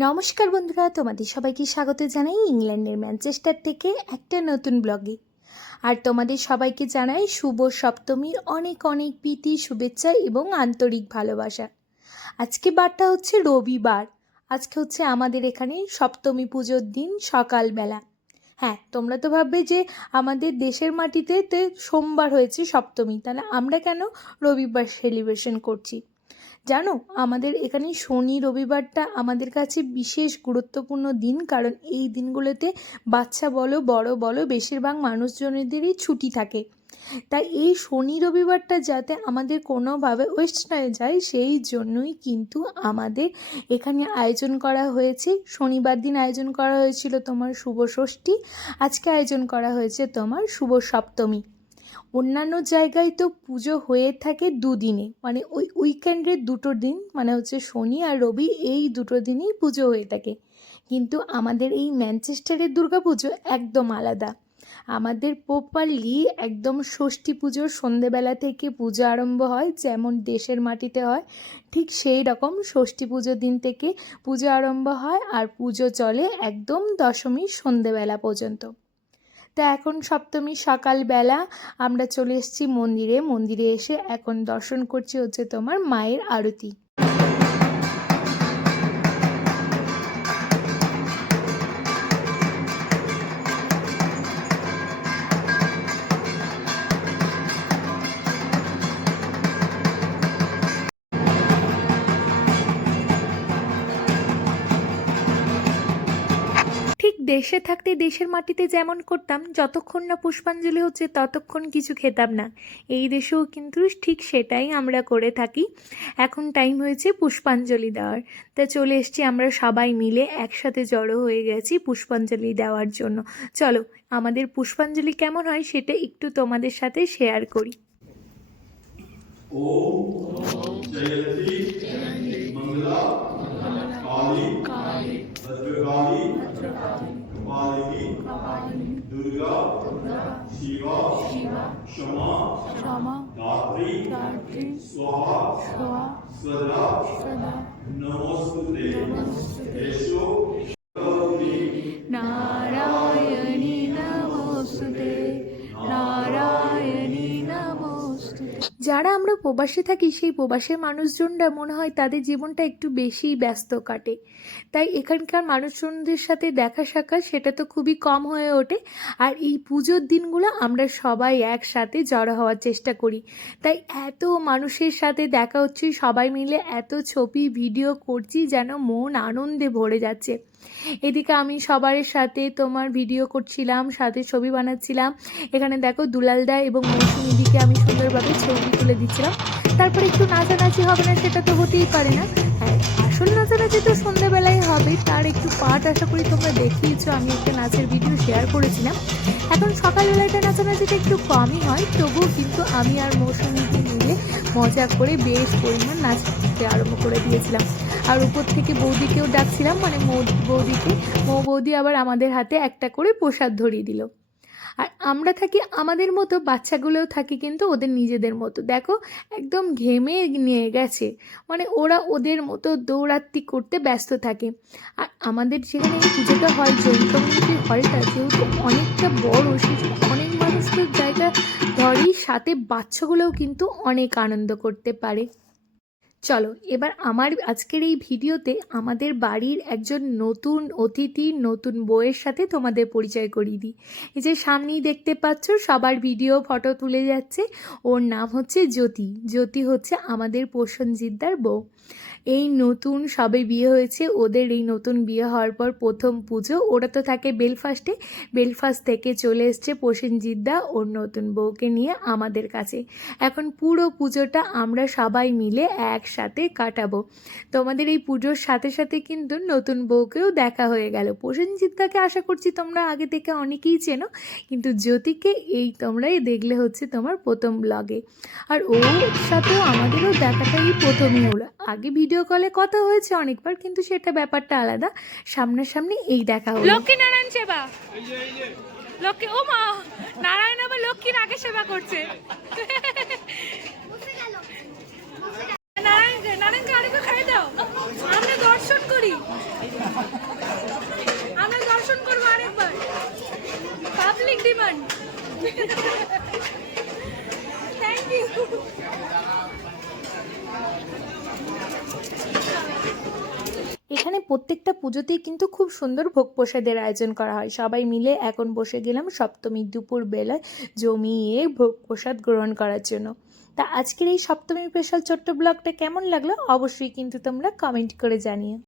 নমস্কার বন্ধুরা, তোমাদের সবাইকে স্বাগত জানাই ইংল্যান্ডের ম্যানচেস্টার থেকে একটা নতুন ব্লগে। আর তোমাদের সবাইকে জানাই শুভ সপ্তমীর অনেক অনেক প্রীতি, শুভেচ্ছা এবং আন্তরিক ভালোবাসা। আজকে বারটা হচ্ছে রবিবার। আজকে হচ্ছে আমাদের এখানে সপ্তমী পুজোর দিন সকালবেলা। হ্যাঁ তোমরা তো ভাববে যে আমাদের দেশের মাটিতে সোমবার হয়েছে সপ্তমী। তাহলে আমরা কেন রবিবার সেলিব্রেশন করছি? জানো, আমাদের এখানে শনি, রবিবারটা আমাদের কাছে বিশেষ গুরুত্বপূর্ণ দিন। কারণ এই দিনগুলোতে বাচ্চা বলো, বড় বলো, বেশিরভাগ মানুষজনেদেরই ছুটি থাকে। তাই এই শনি, রবিবারটা যাতে আমাদের কোনোভাবে ওয়েস্ট না যায়, সেই জন্যই কিন্তু আমাদের এখানে আয়োজন করা হয়েছে। শনিবার দিন আয়োজন করা হয়েছিল তোমার শুভ ষষ্ঠী। আজকে আয়োজন করা হয়েছে তোমার শুভ সপ্তমী। অন্যান্য জায়গায় তো পুজো হয়ে থাকে দুদিনে। মানে ওই উইকেন্ডের দুটো দিন মানে হচ্ছে শনি আর রবি, এই দুটো দিনই পুজো হয়ে থাকে। কিন্তু আমাদের এই ম্যানচেস্টারের দুর্গা পুজো একদম আলাদা। আমাদের প্রপারলি একদম ষষ্ঠী পুজোর সন্ধেবেলা থেকে পুজো আরম্ভ হয়, যেমন দেশের মাটিতে হয়, ঠিক সেই রকম ষষ্ঠী পুজোর দিন থেকে পুজো আরম্ভ হয়, আর পুজো চলে একদম দশমীর সন্ধেবেলা পর্যন্ত। তো এখন সপ্তমী সকালবেলা আমরা চলে এসেছি মন্দিরে। মন্দিরে এসে এখন দর্শন করছি হচ্ছে তোমার মায়ের আরতি। দেশে থাকতে দেশের মাটিতে যেমন করতাম যতক্ষণ না পুষ্পাঞ্জলি হচ্ছে ততক্ষণ কিছু খেতাম না। এই দেশেও কিন্তু ঠিক সেটাই আমরা করে থাকি। এখন টাইম হয়েছে পুষ্পাঞ্জলি দেওয়ার। তা চলে এসছি আমরা সবাই মিলে একসাথে জড়ো হয়ে গেছি পুষ্পাঞ্জলি দেওয়ার জন্য। চলো আমাদের পুষ্পাঞ্জলি কেমন হয় সেটা একটু তোমাদের সাথে শেয়ার করি। 불가 시가 셔마 다리 스와하 스와다 나모스테 예수 나라 প্রবাসে থাকি, সেই প্রবাসের মানুষজনরা মনে হয় তাদের জীবনটা একটু বেশি ব্যস্ত কাটে। তাই এখানকার মানুষজনদের সাথে দেখা সাক্ষাৎ সেটা তো খুবই কম হয়ে ওঠে। আর এই পুজোর দিনগুলো আমরা সবাই একসাথে জড়ো হওয়ার চেষ্টা করি। তাই এত মানুষের সাথে দেখা হচ্ছে, সবাই মিলে এত ছবি, ভিডিও করছি যেন মন আনন্দে ভরে যাচ্ছে। এদিকে আমি সবার সাথে তোমার ভিডিও করছিলাম, সাথে ছবি বানাচ্ছিলাম। এখানে দেখো দুলালদা এবং মৌসুমিদিকে আমি সুন্দরভাবে ছবি তুলে দিচ্ছিলাম। তারপরে একটু নাচানাচি হবে না সেটা তো হতেই পারে না। হ্যাঁ আসল নাচানাচি তো সন্ধ্যাবেলায় হবে, তার একটু পার্ট আশা করি তোমরা দেখিয়েছো, আমি একটা নাচের ভিডিও শেয়ার করেছিলাম। এখন সকালবেলাটা নাচানাচিটা একটু কমই হয়, তবুও কিন্তু আমি আর মৌসুমিদি মিলে মজা করে বেশ পরিমাণ নাচতে আরম্ভ করে দিয়েছিলাম। আর উপর থেকে বৌদিকেও ডাকছিলাম মানে বৌদিকে। মৌ বৌদি আবার আমাদের হাতে একটা করে প্রসাদ ধরিয়ে দিল। আর আমরা থাকি আমাদের মতো, বাচ্চাগুলোও থাকি কিন্তু ওদের নিজেদের মতো। দেখো, একদম ঘেমে নিয়ে গেছে। মানে ওরা ওদের মতো দৌড়াত্তি করতে ব্যস্ত থাকে। আর আমাদের যেখানে এই পুজোটা হয়, জৈন কমিউনিটি হলটা যেহেতু অনেকটা বড়, সেজন্য অনেক মানুষ তো জায়গা ধরেই সাথে বাচ্চাগুলোও কিন্তু অনেক আনন্দ করতে পারে। চলো, এবার আমার আজকের এই ভিডিওতে আমাদের বাড়ির একজন নতুন অতিথি, নতুন বইয়ের সাথে তোমাদের পরিচয় করিয়ে দিই। এই যে সামনেই দেখতে পাচ্ছ, সবার ভিডিও, ফটো তুলে যাচ্ছে। ওর নাম হচ্ছে জ্যোতি। জ্যোতি হচ্ছে আমাদের পোষণজিদ্দার বউ। এই নতুন সবে বিয়ে হয়েছে, ওদের এই নতুন বিয়ে হওয়ার পর প্রথম পুজো। ওরা তো থাকে বেলফাস্টে বেলফাস্ট থেকে চলে এসছে প্রসেনজিদ্দা ওর নতুন বউকে নিয়ে আমাদের কাছে। এখন পুরো পুজোটা আমরা সবাই মিলে একসাথে কাটাবো। তোমাদের এই পুজোর সাথে সাথে কিন্তু নতুন বউকেও দেখা হয়ে গেল। প্রসেনজিদ্দাকে আশা করছি তোমরা আগে থেকে অনেকেই চেনো, কিন্তু জ্যোতিকে এই তোমরাই দেখলে হচ্ছে তোমার প্রথম ব্লগে আর ওর সাথেও আমাদেরও দেখাটাই প্রথমই হলো। আগে ভিডিও ভিডিও কলে কথা হয়েছে অনেকবার, কিন্তু সেটা ব্যাপারটা আলাদা। সামনাসামনি এই দেখা হলো। লক্ষ্মী নারায়ণ সেবা। লক্ষ্মী, ও মা, নারায়ণ আবার লক্ষ্মীর আগে সেবা করছে। নারায়ণ, নারায়ণকে খাই দাও। আমরা দর্শন করি। আমরা দর্শন করব আরেকবার। পাবলিক ইউ এখানে প্রত্যেকটা পুজোতেই কিন্তু খুব সুন্দর ভোগ প্রসাদের আয়োজন করা হয়। সবাই মিলে এখন বসে গেলাম সপ্তমী দুপুর বেলায় জমিয়ে ভোগ প্রসাদ গ্রহণ করার জন্য। তা আজকের এই সপ্তমী স্পেশাল ছোট্ট ব্লগটা কেমন লাগল? অবশ্যই কিন্তু তোমরা কমেন্ট করে জানিও।